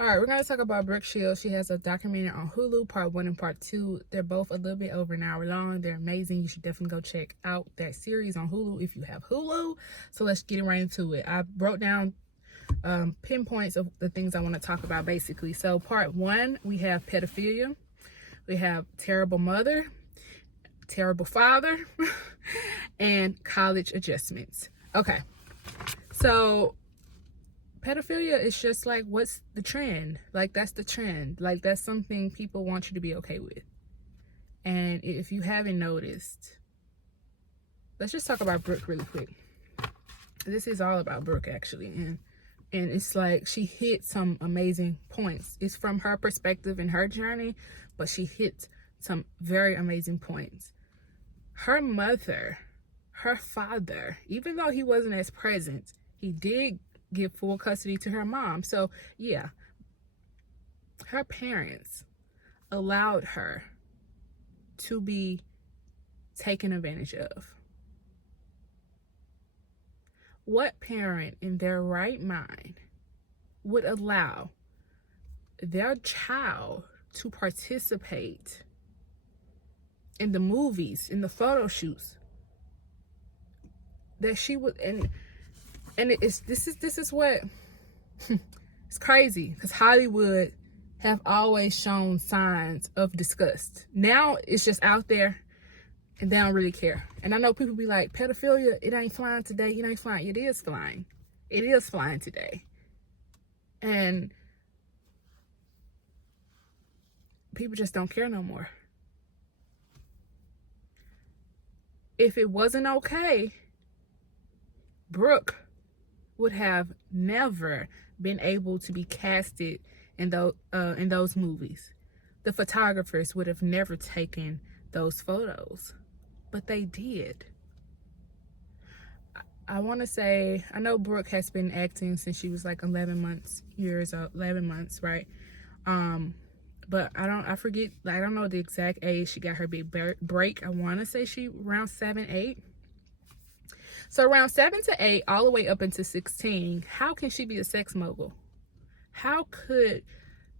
All right, we're going to talk about Brooke Shields. She has a documentary on Hulu, part 1 and part 2. They're both a little bit over an hour long. They're amazing. You should definitely go check out that series on Hulu if you have Hulu. So let's get right into it. I wrote down pinpoints of the things I want to talk about, basically. So part 1, we have pedophilia. We have terrible mother, terrible father, and college adjustments. Okay, so pedophilia is just like, what's the trend? Like, that's the trend. Like, that's something people want you to be okay with. And if you haven't noticed, let's just talk about Brooke really quick. This is all about Brooke, actually. And it's like, she hit some amazing points. It's from her perspective and her journey, but she hit some very amazing points. Her mother, her father, even though he wasn't as present, he did give full custody to her mom. So yeah, her parents allowed her to be taken advantage of. What parent in their right mind would allow their child to participate in the movies, in the photo shoots that she would? And this is what it's crazy, because Hollywood have always shown signs of disgust. Now it's just out there and they don't really care. And I know people be like, pedophilia, it ain't flying today. It ain't flying. It is flying. It is flying today. And people just don't care no more. If it wasn't okay, Brooke would have never been able to be casted in those movies. The photographers would have never taken those photos, but they did. I want to say, I know Brooke has been acting since she was like 11 months, right? But I forget, I don't know the exact age she got her big break. I want to say she around 7, 8. So around 7 to 8, all the way up into 16, how can she be a sex mogul? How could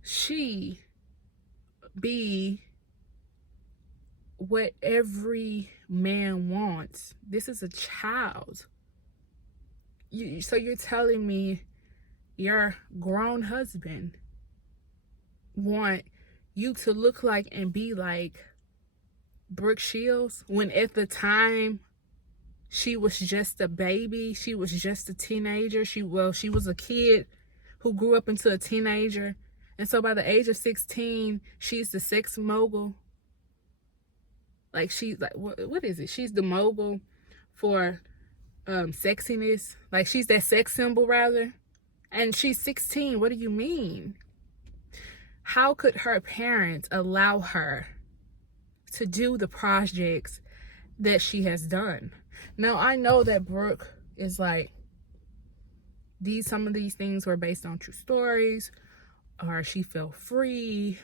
she be what every man wants? This is a child. So you're telling me your grown husband want you to look like and be like Brooke Shields, when at the time she was just a baby, she was just a teenager. She was a kid who grew up into a teenager. And so by the age of 16, she's the sex mogul. Like, she's like, what is it? She's the mogul for sexiness. Like, she's that sex symbol, rather. And she's 16. What do you mean? How could her parents allow her to do the projects that she has done? Now, I know that Brooke is like, some of these things were based on true stories, or she felt free,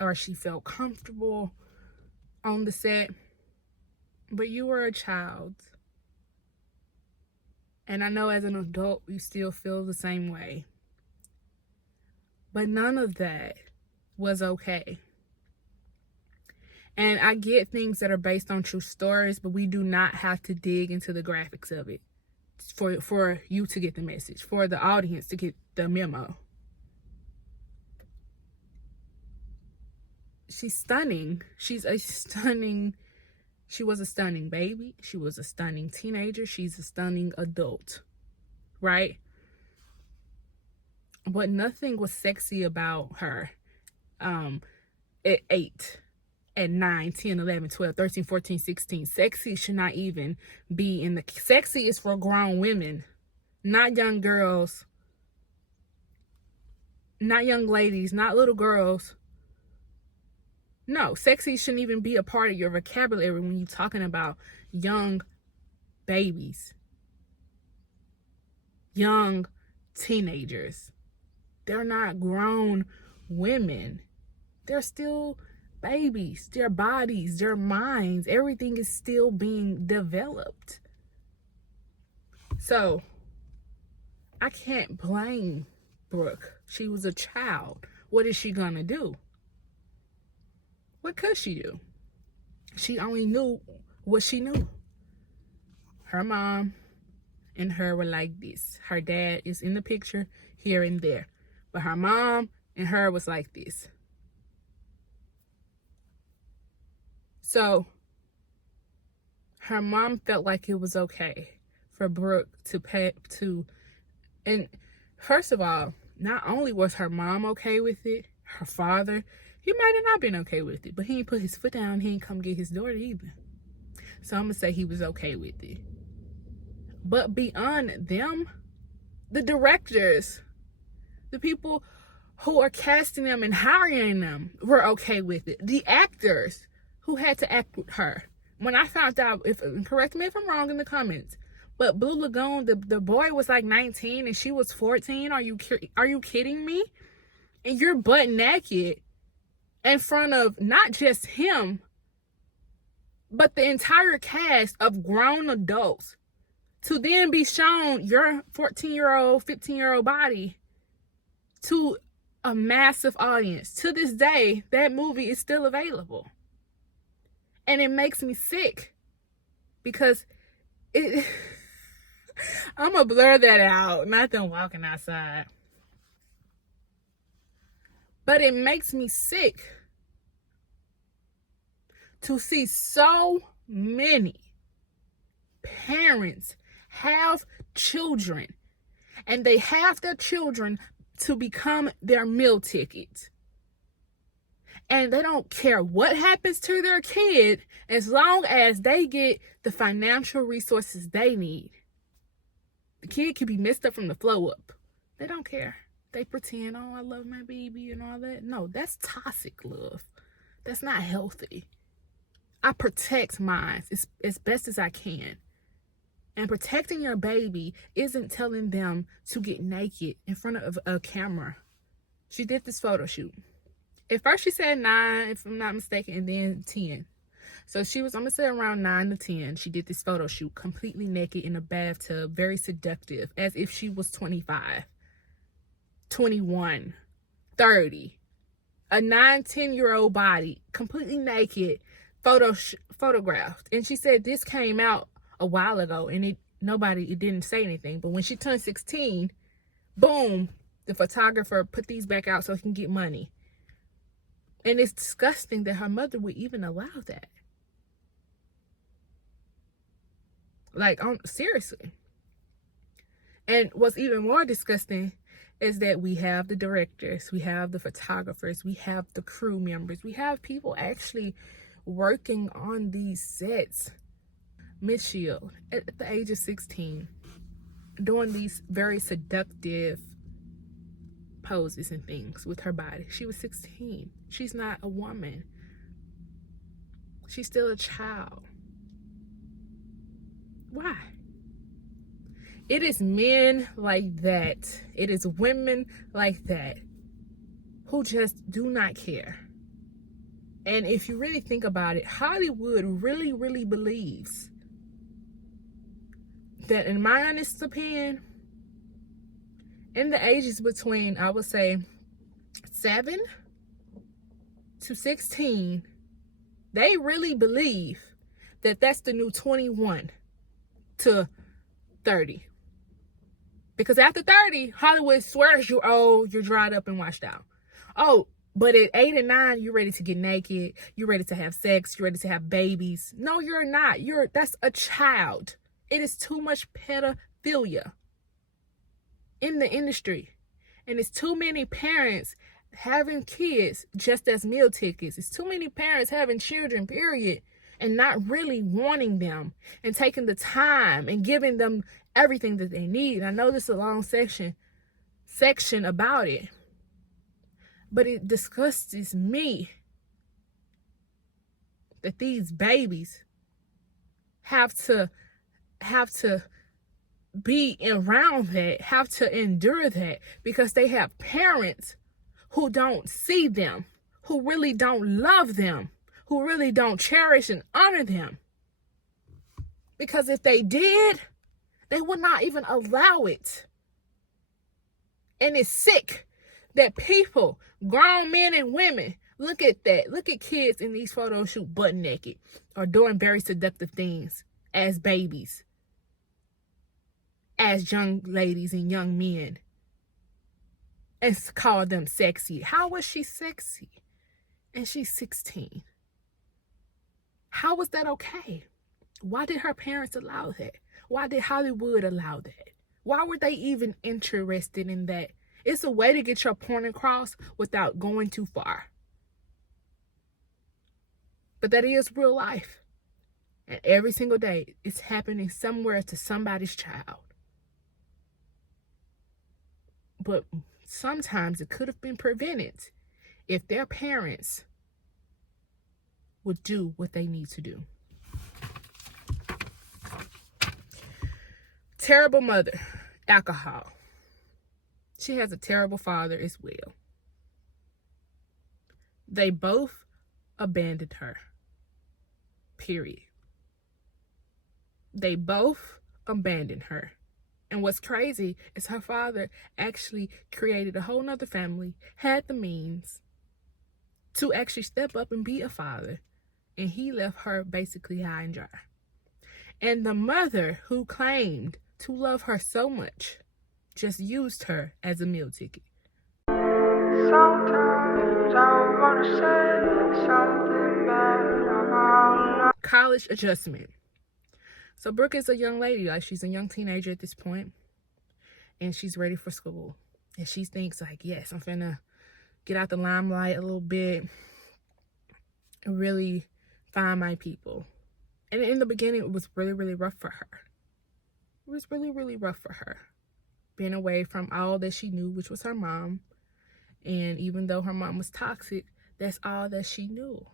or she felt comfortable on the set. But you were a child. And I know as an adult, you still feel the same way. But none of that was okay. And I get things that are based on true stories, but we do not have to dig into the graphics of it for you to get the message, for the audience to get the memo. She's stunning. She was a stunning baby. She was a stunning teenager. She's a stunning adult, right? But nothing was sexy about her at 8. At 9, 10, 11, 12, 13, 14, 16. Sexy should not even be in the... Sexy is for grown women, not young girls, not young ladies, not little girls. No, sexy shouldn't even be a part of your vocabulary when you're talking about young babies, young teenagers. They're not grown women. They're still babies. Their bodies, their minds, everything is still being developed. So I can't blame Brooke. She was a child. What is she gonna do? What could she do? She only knew what she knew. Her mom and her were like this. Her dad is in the picture here and there. But her mom and her was like this. So her mom felt like it was okay for Brooke and first of all, not only was her mom okay with it, her father, he might have not been okay with it, but he ain't put his foot down. He ain't come get his daughter either. So I'm gonna say he was okay with it. But beyond them, the directors, the people who are casting them and hiring them were okay with it. The actors who had to act with her. When I found out, correct me if I'm wrong in the comments, but Blue Lagoon, the boy was like 19 and she was 14. Are you kidding me? And you're butt naked in front of not just him, but the entire cast of grown adults, to then be shown your 14-year-old, 15-year-old body to a massive audience. To this day, that movie is still available. And it makes me sick because I'm going to blur that out, not them walking outside. But it makes me sick to see so many parents have children and they have their children to become their meal tickets. And they don't care what happens to their kid as long as they get the financial resources they need. The kid can be messed up from the flow up. They don't care. They pretend, oh, I love my baby and all that. No, that's toxic love. That's not healthy. I protect mine as best as I can. And protecting your baby isn't telling them to get naked in front of a camera. She did this photo shoot. At first she said 9, if I'm not mistaken, and then 10. So she was, I'm going to say around 9 to 10. She did this photo shoot completely naked in a bathtub, very seductive, as if she was 25, 21, 30. A 9, 10-year-old body, completely naked, photographed. And she said this came out a while ago and it didn't say anything. But when she turned 16, boom, the photographer put these back out so he can get money. And it's disgusting that her mother would even allow that. Like, seriously. And what's even more disgusting is that we have the directors, we have the photographers, we have the crew members, we have people actually working on these sets. Miss Shield, at the age of 16, doing these very seductive poses and things with her body. She was 16. She's not a woman. She's still a child. Why? It is men like that. It is women like that who just do not care. And if you really think about it, Hollywood really, really believes that, in my honest opinion, in the ages between, I would say, 7 to 16, they really believe that that's the new 21 to 30. Because after 30, Hollywood swears you're old, you're dried up and washed out. Oh, but at 8 and 9, you're ready to get naked, you're ready to have sex, you're ready to have babies. No, you're not. That's a child. It is too much pedophilia in the industry. And it's too many parents having kids just as meal tickets. It's too many parents having children, period, and not really wanting them and taking the time and giving them everything that they need. I know this is a long section about it, but it disgusts me that these babies have to be around that, have to endure that, because they have parents who don't see them, who really don't love them, who really don't cherish and honor them. Because if they did, they would not even allow it. And it's sick that people, grown men and women, look at that. Look at kids in these photo shoots butt naked or doing very seductive things as babies, as young ladies and young men, and call them sexy. How was she sexy? And she's 16. How was that okay? Why did her parents allow that? Why did Hollywood allow that? Why were they even interested in that? It's a way to get your point across without going too far. But that is real life. And every single day, it's happening somewhere to somebody's child. But sometimes it could have been prevented if their parents would do what they need to do. Terrible mother, alcohol. She has a terrible father as well. They both abandoned her. Period. They both abandoned her. And what's crazy is her father actually created a whole nother family, had the means to actually step up and be a father. And he left her basically high and dry. And the mother who claimed to love her so much just used her as a meal ticket. Sometimes I want to say something bad. College adjustment. So Brooke is a young lady, like she's a young teenager at this point, and she's ready for school. And she thinks like, yes, I'm finna get out the limelight a little bit and really find my people. And in the beginning, it was really, really rough for her. It was really, really rough for her. Being away from all that she knew, which was her mom. And even though her mom was toxic, that's all that she knew.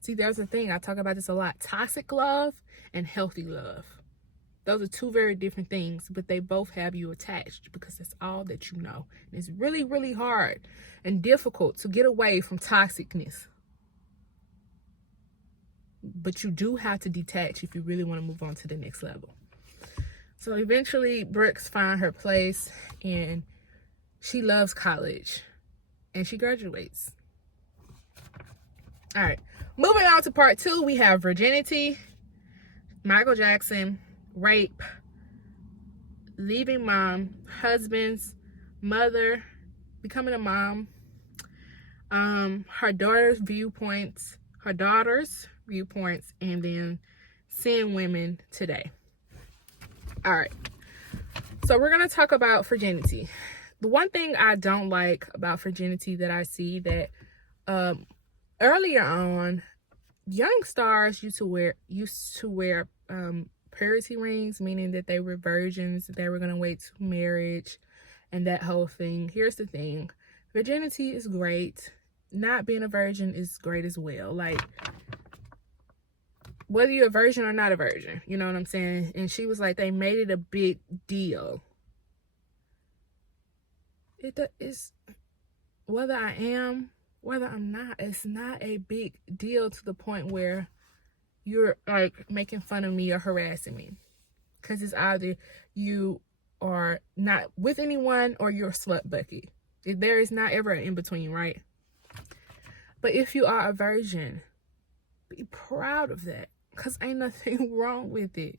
See, there's a thing, I talk about this a lot. Toxic love and healthy love. Those are two very different things, but they both have you attached because that's all that you know. And it's really, really hard and difficult to get away from toxicness. But you do have to detach if you really want to move on to the next level. So eventually, Brooks finds her place, and she loves college, and she graduates. All right, moving on to part 2, we have virginity, Michael Jackson, rape, leaving mom, husbands, mother, becoming a mom, her daughter's viewpoints, and then seeing women today. All right, so we're going to talk about virginity. The one thing I don't like about virginity that I see that earlier on, young stars used to wear purity rings, meaning that they were virgins, that they were going to wait to marriage and that whole thing. Here's the thing. Virginity is great. Not being a virgin is great as well. Like, whether you're a virgin or not a virgin, you know what I'm saying? And she was like, they made it a big deal. It is, whether I am, whether I'm not, it's not a big deal to the point where you're like making fun of me or harassing me. Because it's either you are not with anyone or you're a slut bucket. There is not ever an in-between, right? But if you are a virgin, be proud of that. Because ain't nothing wrong with it.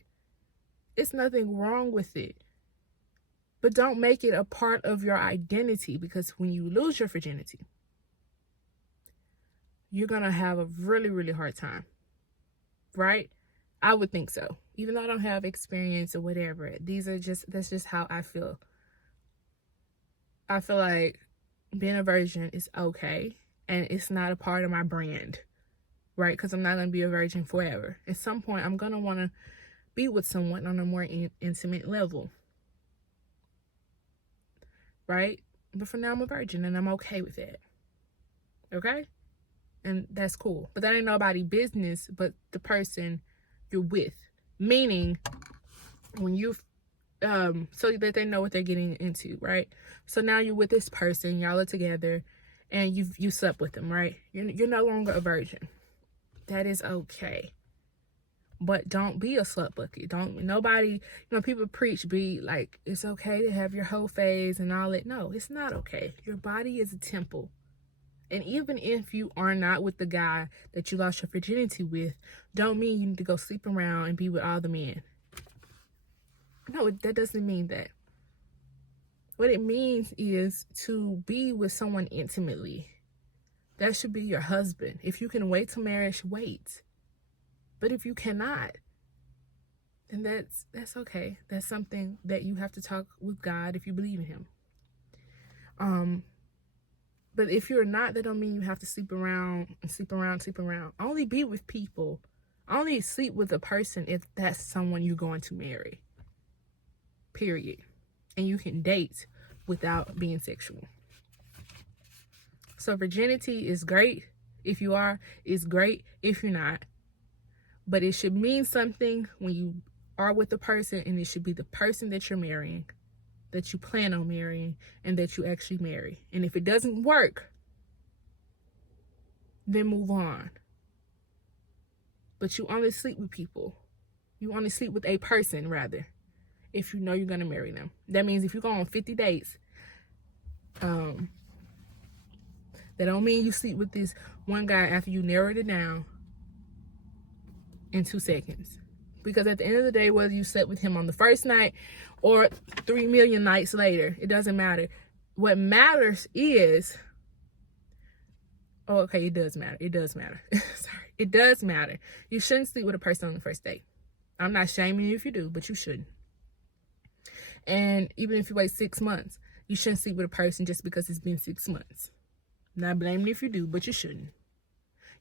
It's nothing wrong with it. But don't make it a part of your identity, because when you lose your virginity, you're going to have a really, really hard time. Right? I would think so. Even though I don't have experience or whatever. That's just how I feel. I feel like being a virgin is okay. And it's not a part of my brand. Right? Because I'm not going to be a virgin forever. At some point, I'm going to want to be with someone on a more intimate level. Right? But for now, I'm a virgin and I'm okay with that. Okay? And that's cool. But that ain't nobody's business but the person you're with. Meaning, when you, so that they know what they're getting into, right? So now you're with this person, y'all are together, and you slept with them, right? You're no longer a virgin. That is okay. But don't be a slut bucket. Nobody, people preach, be like, it's okay to have your whole phase and all that. No, it's not okay. Your body is a temple. And even if you are not with the guy that you lost your virginity with, don't mean you need to go sleep around and be with all the men. No, that doesn't mean that. What it means is to be with someone intimately. That should be your husband. If you can wait till marriage, wait. But if you cannot, then that's okay. That's something that you have to talk with God if you believe in him. But if you're not, that don't mean you have to sleep around. Only be with people. Only sleep with a person if that's someone you're going to marry. Period. And you can date without being sexual. So virginity is great if you are. It's great if you're not. But it should mean something when you are with the person, and it should be the person that you're marrying, that you plan on marrying, and that you actually marry. And if it doesn't work, then move on. But you only sleep with people. You only sleep with a person, rather, if you know you're going to marry them. That means if you go on 50 dates, that don't mean you sleep with this one guy after you narrowed it down in 2 seconds. Because at the end of the day, whether you slept with him on the first night or 3 million nights later, it doesn't matter. What matters is, it does matter. Sorry. It does matter. You shouldn't sleep with a person on the first date. I'm not shaming you if you do, but you shouldn't. And even if you wait 6 months, you shouldn't sleep with a person just because it's been 6 months. I'm not blaming you if you do, but you shouldn't.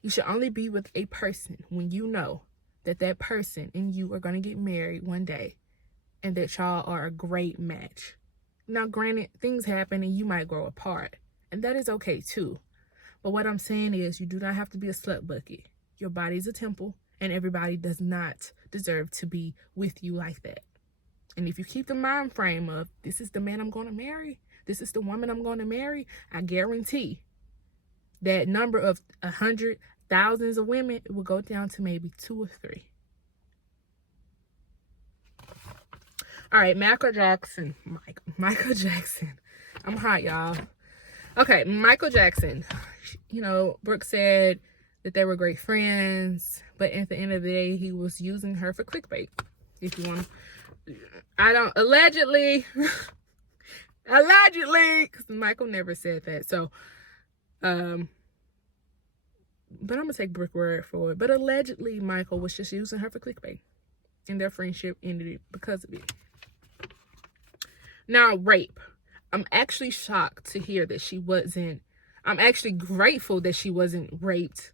You should only be with a person when you know that person and you are going to get married one day and that y'all are a great match. Now, granted, things happen and you might grow apart, and that is okay too. But what I'm saying is, you do not have to be a slut bucket. Your body's a temple, and everybody does not deserve to be with you like that. And if you keep the mind frame of, this is the man I'm going to marry, this is the woman I'm going to marry, I guarantee that number of 100 thousands of women, it will go down to maybe 2 or 3. All right, Michael Jackson. I'm hot, y'all. Okay, Michael Jackson. Brooke said that they were great friends, but at the end of the day, he was using her for clickbait. If you want to, allegedly, because Michael never said that. So, but I'm going to take Brooke's word for it. But allegedly, Michael was just using her for clickbait. And their friendship ended because of it. Now, rape. I'm actually shocked to hear that she wasn't. I'm actually grateful that she wasn't raped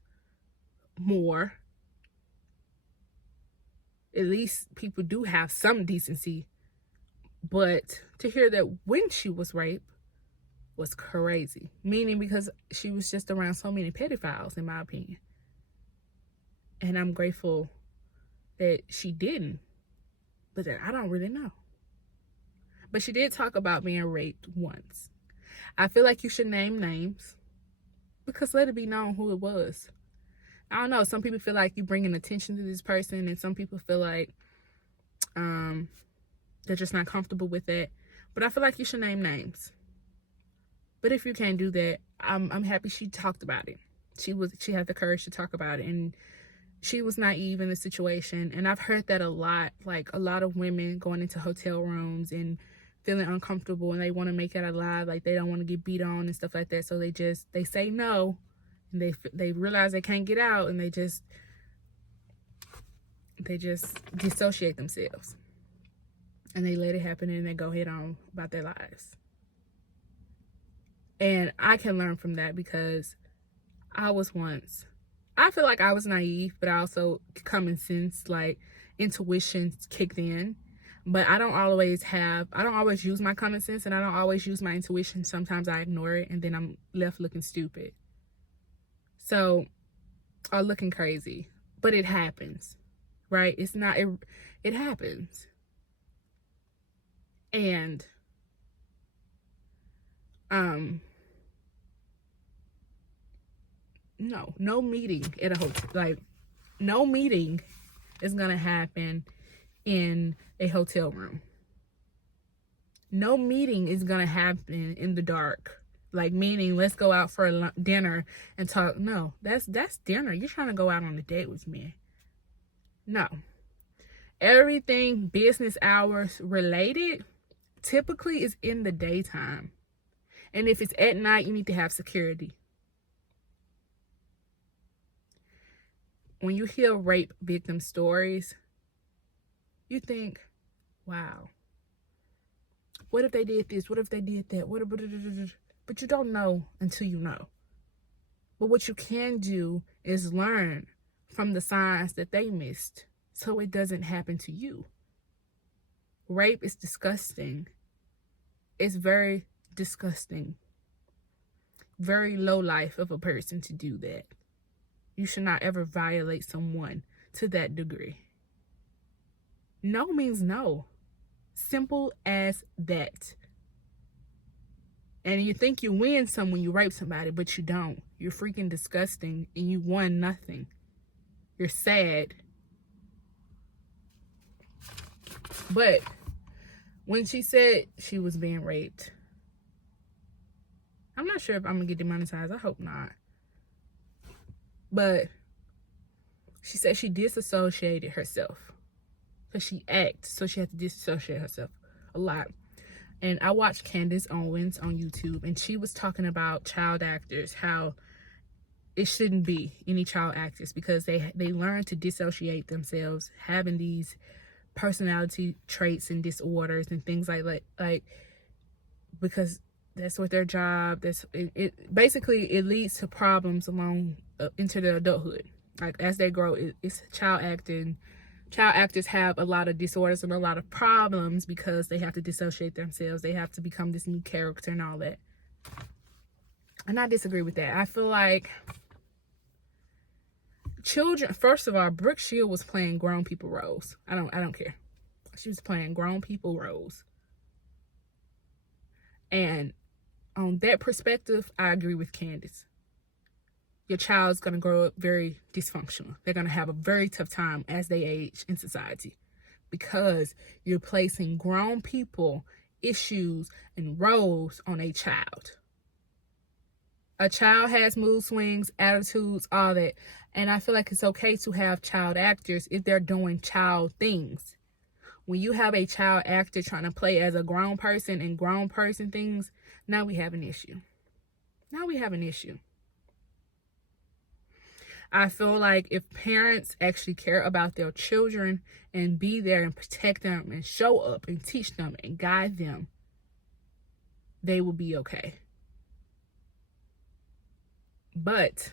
more. At least people do have some decency. But to hear that when she was raped was crazy. Meaning because she was just around so many pedophiles, in my opinion. And I'm grateful that she didn't. But that I don't really know. But she did talk about being raped once. I feel like you should name names. Because let it be known who it was. I don't know. Some people feel like you're bringing attention to this person. And some people feel like they're just not comfortable with that. But I feel like you should name names. But if you can't do that, I'm happy she talked about it. She had the courage to talk about it. And she was naive in the situation. And I've heard that a lot. Like a lot of women going into hotel rooms and feeling uncomfortable, and they want to make it alive, like they don't want to get beat on and stuff like that, so they say no, and they realize they can't get out, and they just dissociate themselves, and they let it happen, and they go head on about their lives. And I can learn from that, because I feel like I was naive, but I also common sense, like intuition kicked in. But I don't always use my common sense, and I don't always use my intuition. Sometimes I ignore it, and then I'm left looking stupid. So, or looking crazy. But it happens, right? It happens. And, no meeting at a hotel, like, no meeting is going to happen in a hotel room. No meeting is going to happen in the dark. Like, meaning, let's go out for a dinner and talk. No, that's dinner. You're trying to go out on a date with me. No. Everything business hours related typically is in the daytime. And if it's at night, you need to have security. When you hear rape victim stories, you think, wow, what if they did this? What if they did that? But you don't know until you know. But what you can do is learn from the signs that they missed so it doesn't happen to you. Rape is disgusting. It's very disgusting. Very low life of a person to do that. You should not ever violate someone to that degree. No means no. Simple as that. And you think you win some when you rape somebody, but you don't. You're freaking disgusting and you won nothing. You're sad. But when she said she was being raped, I'm not sure if I'm going to get demonetized. I hope not. But she said she disassociated herself. So she acts, so she had to disassociate herself a lot. And I watched Candace Owens on YouTube, and she was talking about child actors, how it shouldn't be any child actors because they learn to dissociate themselves, having these personality traits and disorders and things like because that's what their job. It basically it leads to problems along into their adulthood. Like as they grow, it's child acting. Child actors have a lot of disorders and a lot of problems because they have to dissociate themselves. They have to become this new character and all that. And I disagree with that. I feel like children, first of all, Brooke Shield was playing grown people roles. I don't care. She was playing grown people roles. And on that perspective, I agree with Candace. Your child's going to grow up very dysfunctional. They're going to have a very tough time as they age in society because you're placing grown people issues and roles on a child. A child has mood swings, attitudes, all that. And I feel like it's okay to have child actors if they're doing child things. When you have a child actor trying to play as a grown person and grown person things, now we have an issue. I feel like if parents actually care about their children and be there and protect them and show up and teach them and guide them, they will be okay. But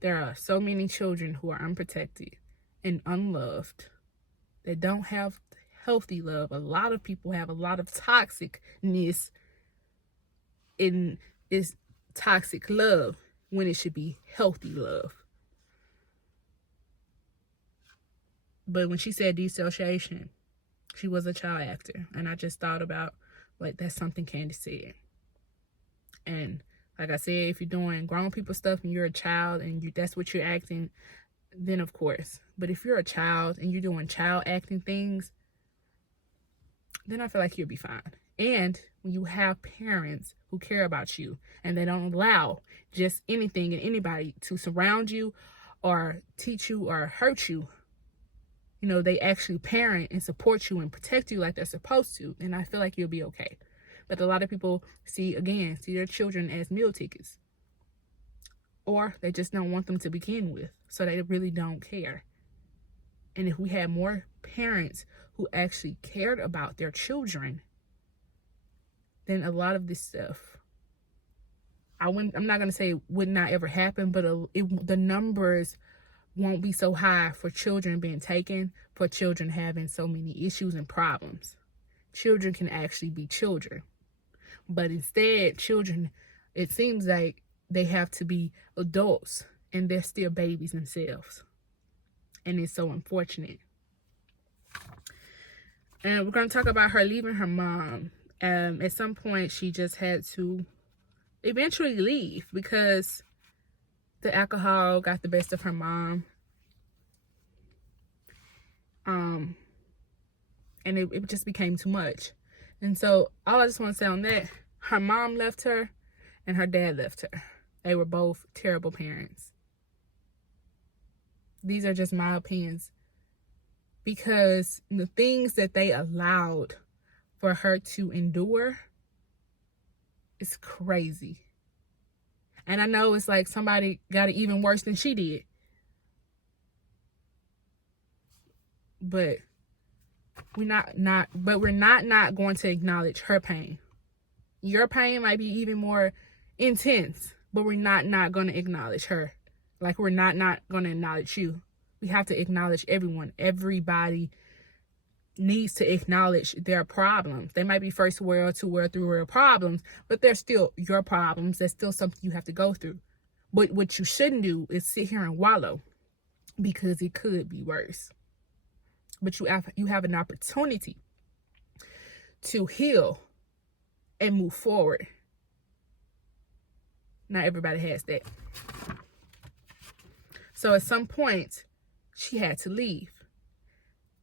there are so many children who are unprotected and unloved. They don't have healthy love. A lot of people have a lot of toxicness in is toxic love when it should be healthy love. But when she said dissociation, she was a child actor. And I just thought about, like, that's something Candace said. And like I said, if you're doing grown people stuff and you're a child and that's what you're acting, then of course. But if you're a child and you're doing child acting things, then I feel like you'll be fine. And when you have parents who care about you and they don't allow just anything and anybody to surround you or teach you or hurt you, you know, they actually parent and support you and protect you like they're supposed to, then I feel like you'll be okay. But a lot of people see their children as meal tickets. Or they just don't want them to begin with. So they really don't care. And if we had more parents who actually cared about their children, then a lot of this stuff, I'm not going to say it would not ever happen, but the numbers won't be so high for children being taken, for children having so many issues and problems. Children can actually be children. But instead, children, it seems like they have to be adults and they're still babies themselves. And it's so unfortunate. And we're going to talk about her leaving her mom. At some point, she just had to eventually leave because the alcohol got the best of her mom. And it just became too much. And so all I just want to say on that, her mom left her and her dad left her. They were both terrible parents. These are just my opinions, because the things that they allowed for her to endure is crazy. And I know it's like somebody got it even worse than she did. But we're not going to acknowledge her pain. Your pain might be even more intense, but we're not going to acknowledge her. Like we're not going to acknowledge you. We have to acknowledge everyone. Everybody needs to acknowledge their problems. They might be first world, two world, three world problems, but they're still your problems. That's still something you have to go through. But what you shouldn't do is sit here and wallow, because it could be worse. But you have an opportunity to heal and move forward. Not everybody has that. So at some point, she had to leave.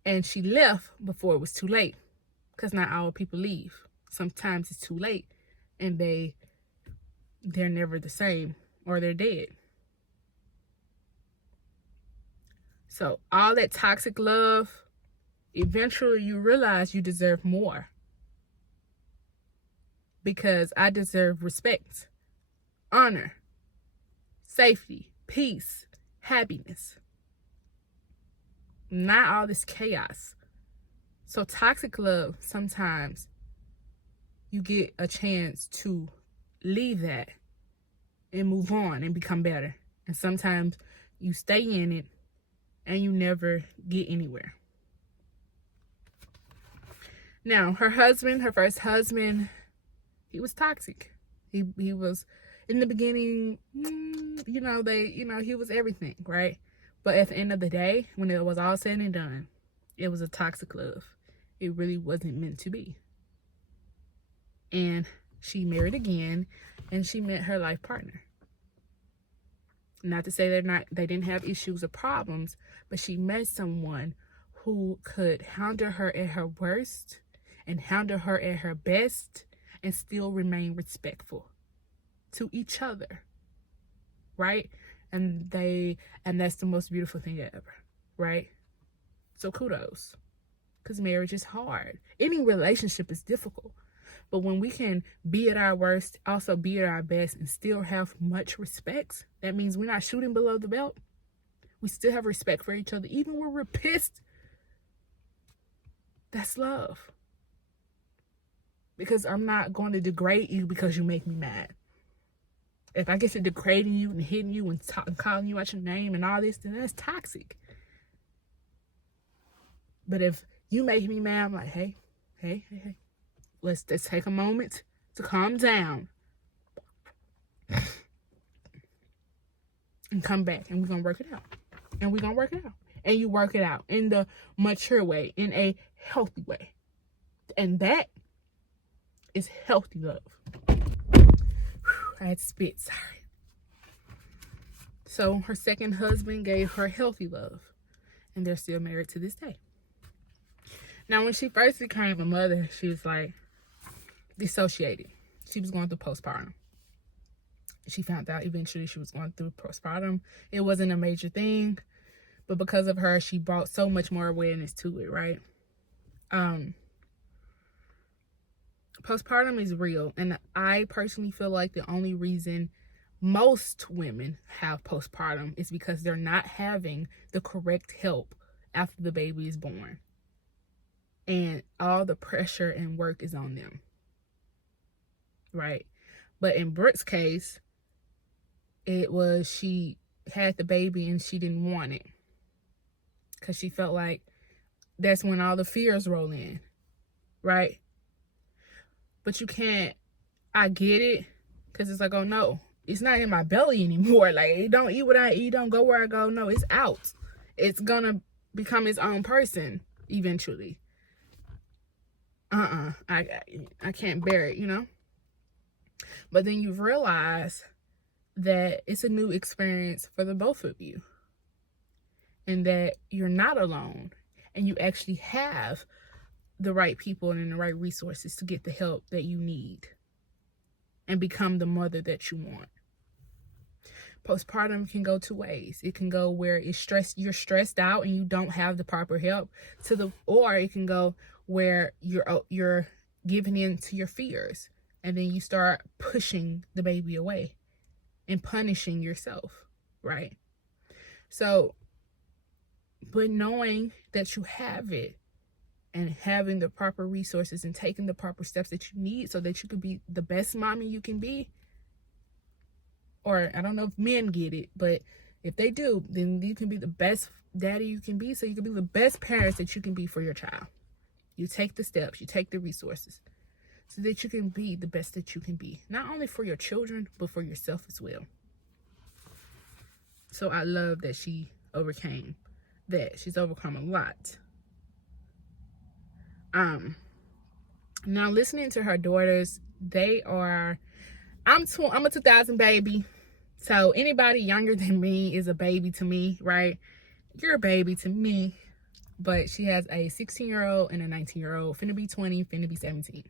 And she left before it was too late. Because not all people leave. Sometimes it's too late. And they're never the same. Or they're dead. So all that toxic love, eventually you realize you deserve more. Because I deserve respect, honor, safety, peace, happiness. Not all this chaos. So toxic love, sometimes you get a chance to leave that and move on and become better. And sometimes you stay in it and you never get anywhere. Now, her first husband, he was toxic. He was, in the beginning, he was everything, right? But at the end of the day, when it was all said and done, it was a toxic love. It really wasn't meant to be. And she married again, and she met her life partner. Not to say they didn't have issues or problems, but she met someone who could handle her at her worst and handle her at her best and still remain respectful to each other, right? And that's the most beautiful thing ever, right? So kudos, because marriage is hard. Any relationship is difficult, but when we can be at our worst, also be at our best, and still have much respect, that means we're not shooting below the belt. We still have respect for each other, even when we're pissed. That's love. Because I'm not going to degrade you because you make me mad. If I get to degrading you and hitting you and calling you out your name and all this, then that's toxic. But if you make me mad, I'm like, hey. Let's take a moment to calm down. And come back, and we're going to work it out. And you work it out in the mature way, in a healthy way. And that is healthy love. I had to spit, sorry. So her second husband gave her healthy love, and they're still married to this day. Now, when she first became a mother, she was like dissociated. She was going through postpartum. She found out eventually she was going through postpartum. It wasn't a major thing, but because of her, she brought so much more awareness to it, right? Postpartum is real, and I personally feel like the only reason most women have postpartum is because they're not having the correct help after the baby is born, and all the pressure and work is on them, right? But in Brooke's case, it was she had the baby and she didn't want it because she felt like that's when all the fears roll in, right? But you can't, I get it, because it's like, oh no, it's not in my belly anymore. Like, it don't eat what I eat, don't go where I go. No, it's out. It's gonna become its own person eventually. I can't bear it, you know? But then you realize that it's a new experience for the both of you. And that you're not alone. and you actually have the right people and the right resources to get the help that you need and become the mother that you want. Postpartum can go two ways. It can go where you're stressed out and you don't have the proper help, or it can go where you're giving in to your fears, and then you start pushing the baby away and punishing yourself, right? So, but knowing that you have it and having the proper resources and taking the proper steps that you need so that you can be the best mommy you can be, or I don't know if men get it, but if they do, then you can be the best daddy you can be, so you can be the best parents that you can be for your child. You take the steps, you take the resources so that you can be the best that you can be, not only for your children, but for yourself as well. So I love that she overcame that. She's overcome a lot. Now listening to her daughters, I'm a 2000 baby. So anybody younger than me is a baby to me, right? You're a baby to me. But she has a 16-year-old and a 19-year-old, finna be 20, finna be 17.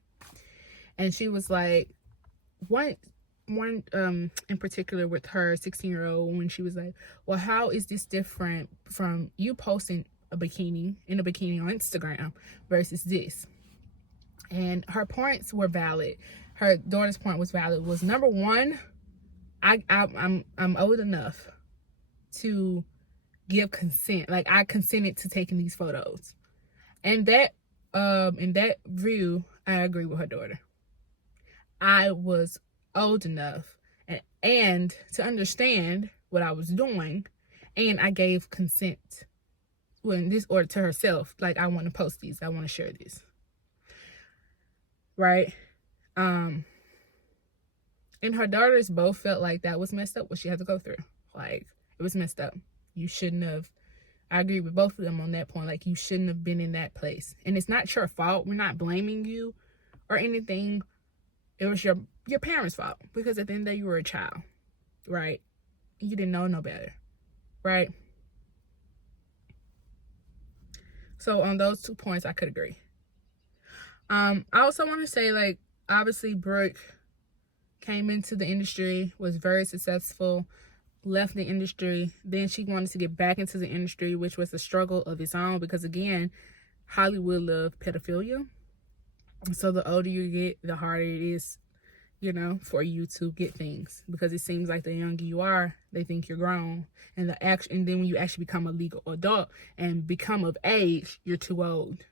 And she was like, one in particular with her 16-year-old, when she was like, well, how is this different from you posting in a bikini on Instagram versus this? And her points were valid. Her daughter's point was valid. Was number one, I'm old enough to give consent. Like, I consented to taking these photos. And that in that view, I agree with her daughter. I was old enough and to understand what I was doing, and I gave consent when this, or to herself, like, I want to post these, I want to share this, right? And her daughters both felt like that was messed up, what she had to go through. Like, it was messed up. You shouldn't have. I agree with both of them on that point. Like, you shouldn't have been in that place. And it's not your fault. We're not blaming you or anything. It was your parents' fault, because at the end of the day, you were a child, right? You didn't know no better, right? So on those 2 points, I could agree. I also want to say, like, obviously Brooke came into the industry, was very successful, left the industry. Then she wanted to get back into the industry, which was a struggle of its own, because again, Hollywood loved pedophilia. So the older you get, the harder it is, for you to get things, because it seems like the younger you are, they think you're grown, and then when you actually become a legal adult and become of age, you're too old.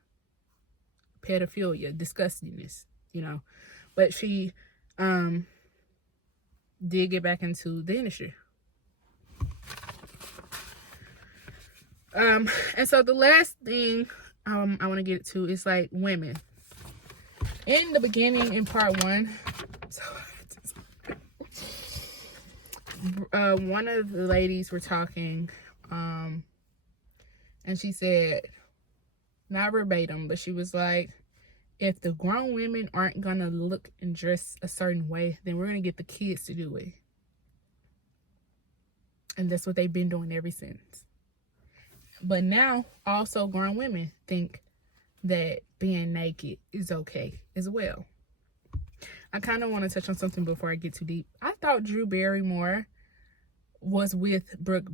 Pedophilia, disgustingness, But she did get back into the industry. And so the last thing I want to get to is, like, women. In the beginning, in part one, one of the ladies were talking, and she said, not verbatim, but she was like, if the grown women aren't gonna look and dress a certain way, then we're gonna get the kids to do it. And that's what they've been doing ever since. But now, also, grown women think that being naked is okay as well. I kind of want to touch on something before I get too deep. I thought Drew Barrymore was with Brooke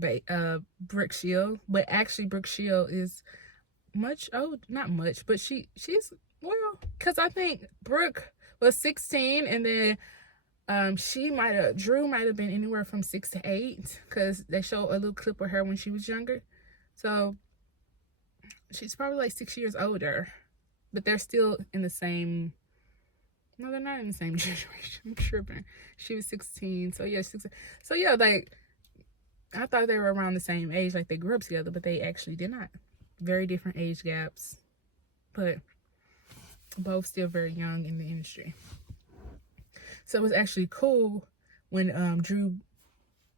Shield, but actually Brooke Shield is not much, but she's, well, because I think Brooke was 16, and then Drew might have been anywhere from 6 to 8, because they show a little clip of her when she was younger. So she's probably like 6 years older, but they're still in the same. No, they're not in the same generation. I'm tripping. She was 16, so yeah, 16. So yeah, like, I thought they were around the same age, like they grew up together, but they actually did not. Very different age gaps, but both still very young in the industry. So it was actually cool when Drew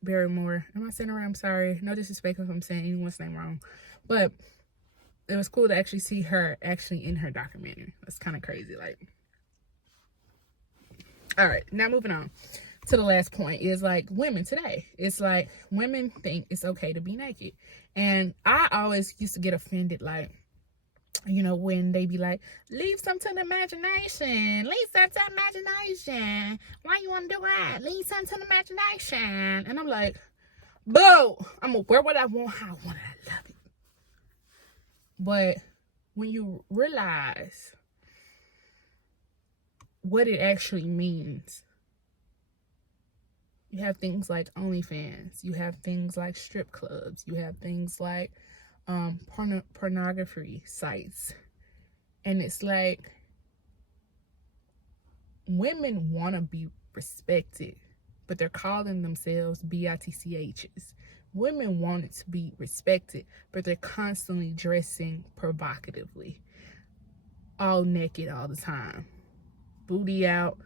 Barrymore, am I saying it right? I'm sorry, no disrespect if I'm saying anyone's name wrong, but it was cool to actually see her actually in her documentary. That's kind of crazy. Like, all right, now moving on to the last point is, like, women today. It's like women think it's okay to be naked, and I always used to get offended, like, You know, when they be like, leave some to the imagination. Leave some to imagination. Why you want to do that? Leave some to the imagination. And I'm like, boo! I'm going to wear what I want, how I want it. I love it. But when you realize what it actually means, you have things like OnlyFans. You have things like strip clubs. You have things like pornography sites. And it's like, women want to be respected, but they're calling themselves bitchs. Women want it to be respected, but they're constantly dressing provocatively, all naked all the time, booty out,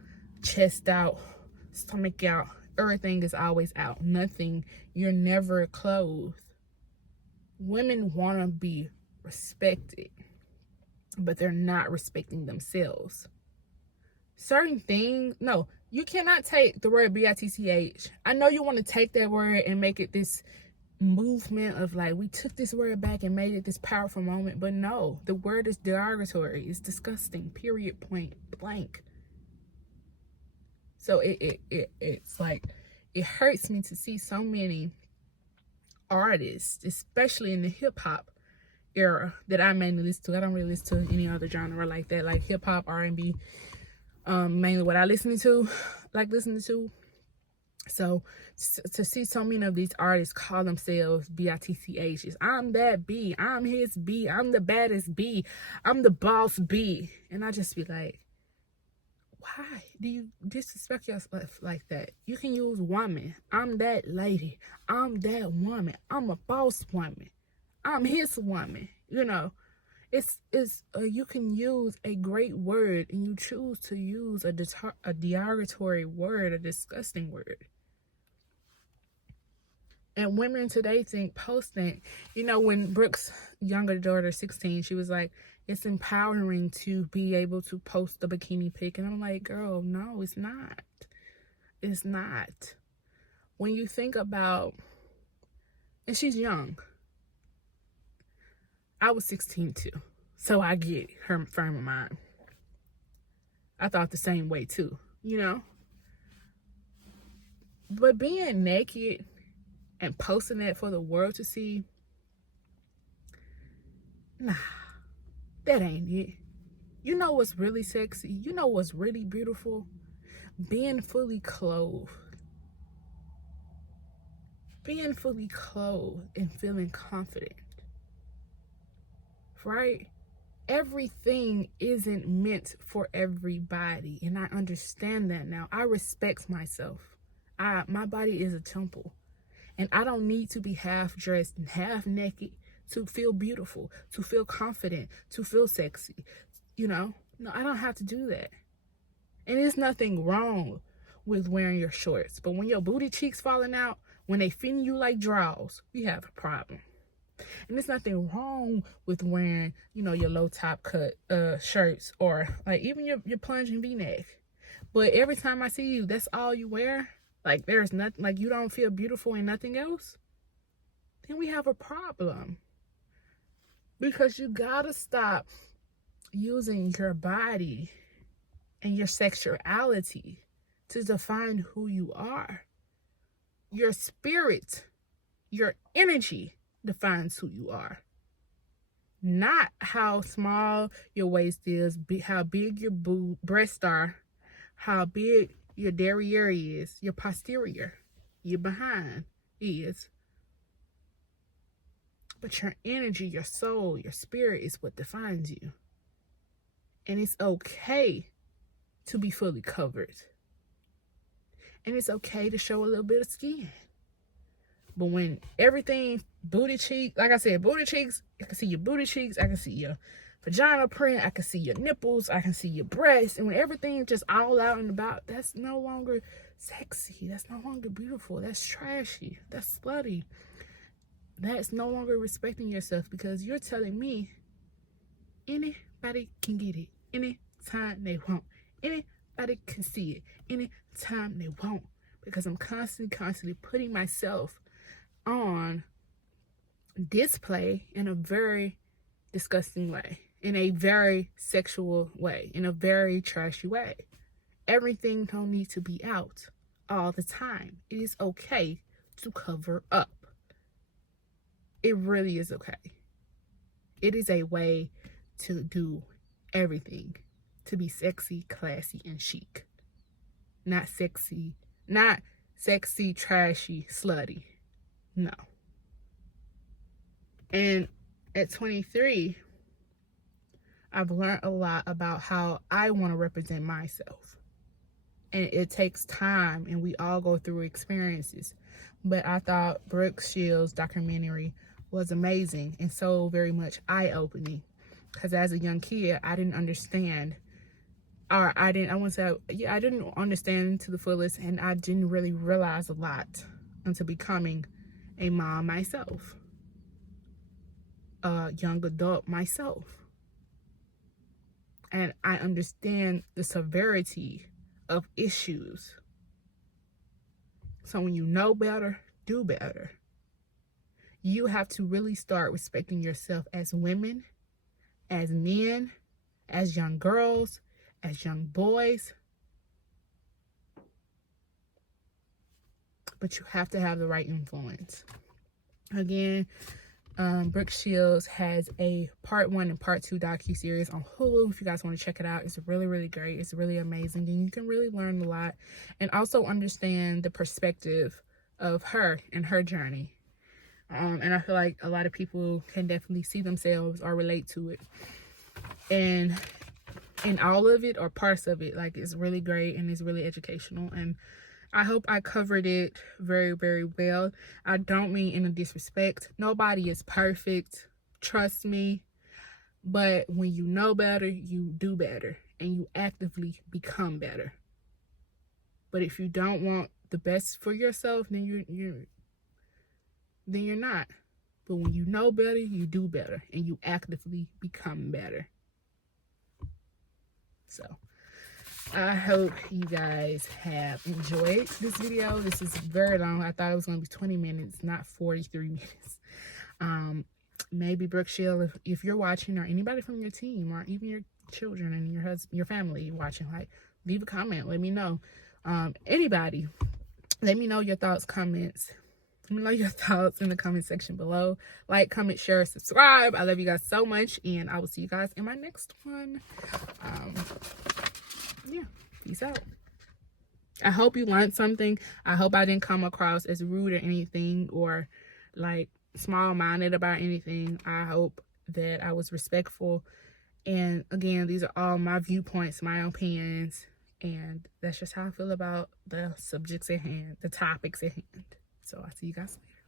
chest out, stomach out. Everything is always out. Nothing. You're never clothed. Women want to be respected, but they're not respecting themselves. Certain things, no, you cannot take the word bitch. I know you want to take that word and make it this movement of like, we took this word back and made it this powerful moment, but no, the word is derogatory. It's disgusting, period, point blank. So it's like, it hurts me to see so many artists, especially in the hip-hop era that I mainly listen to. I don't really listen to any other genre like that, like hip-hop, R&B, mainly what I listening to. So to see so many of these artists call themselves bitchs, I'm that B, I'm his B, I'm the baddest B, I'm the boss B, and I just be like, why do you disrespect yourself like that? You can use woman. I'm that lady. I'm that woman. I'm a boss woman. I'm his woman. You know, it's you can use a great word and you choose to use a derogatory word, a disgusting word. And women today think posting, you know, when Brooke's younger daughter, 16, she was like, it's empowering to be able to post a bikini pic. And I'm like, girl, no, it's not. It's not. When you think about, and she's young. I was 16 too. So I get her frame of mind. I thought the same way too, you know. But being naked and posting that for the world to see, nah, that ain't it. You know what's really sexy? You know what's really beautiful? Being fully clothed. Being fully clothed and feeling confident. Right? Everything isn't meant for everybody. And I understand that now. I respect myself. My body is a temple. And I don't need to be half dressed and half naked to feel beautiful, to feel confident, to feel sexy. You know? No, I don't have to do that. And there's nothing wrong with wearing your shorts. But when your booty cheeks falling out, when they fit you like drawers, we have a problem. And there's nothing wrong with wearing, you know, your low top cut shirts or like even your plunging V-neck. But every time I see you, that's all you wear. Like there's nothing, like you don't feel beautiful in nothing else. Then we have a problem. Because you gotta stop using your body and your sexuality to define who you are. Your spirit, your energy defines who you are. Not how small your waist is, how big your breasts are, how big your derriere is, your posterior, your behind is. But your energy, your soul, your spirit is what defines you. And it's okay to be fully covered. And it's okay to show a little bit of skin. But when everything, booty cheek, like I said, booty cheeks, I can see your booty cheeks, I can see your vagina print, I can see your nipples, I can see your breasts. And when everything's just all out and about, that's no longer sexy. That's no longer beautiful. That's trashy. That's slutty. That's no longer respecting yourself because you're telling me anybody can get it anytime they want. Anybody can see it anytime they want. Because I'm constantly putting myself on display in a very disgusting way. in a very sexual way, in a very trashy way. Everything don't need to be out all the time. It is okay to cover up. It really is okay. It is a way to do everything, to be sexy, classy, and chic. Not sexy, trashy, slutty. No. And at 23, I've learned a lot about how I want to represent myself. And it takes time, and we all go through experiences. But I thought Brooke Shields' documentary was amazing and so very much eye-opening. Because as a young kid, I didn't understand, or I didn't understand to the fullest, and I didn't really realize a lot until becoming a mom myself, a young adult myself. And I understand the severity of issues. So when you know better, do better. You have to really start respecting yourself as women, as men, as young girls, as young boys. But you have to have the right influence. Again, Brooke Shields has a part 1 and part 2 docu-series on Hulu. If you guys want to check it out, it's really, really great. It's really amazing, and you can really learn a lot and also understand the perspective of her and her journey. And I feel like a lot of people can definitely see themselves or relate to it. And in all of it or parts of it, like, it's really great and it's really educational. And I hope I covered it very, very well. I don't mean in a disrespect. Nobody is perfect. Trust me. But when you know better, you do better. And you actively become better. But if you don't want the best for yourself, then you're not. But when you know better, you do better. And you actively become better. So I hope you guys have enjoyed this video. This is very long. I thought it was going to be 20 minutes, not 43 minutes. Maybe Brooke Shields, if you're watching, or anybody from your team, or even your children and your husband, your family watching, like, leave a comment. Let me know. Anybody, let me know your thoughts, comments. Let me know your thoughts in the comment section below. Like, comment, share, subscribe. I love you guys so much, and I will see you guys in my next one. Yeah, peace out. I hope you learned something. I hope I didn't come across as rude or anything, or like small-minded about anything. I hope that I was respectful. And again, these are all my viewpoints, my opinions, and that's just how I feel about the subjects at hand, the topics at hand. So I'll see you guys later.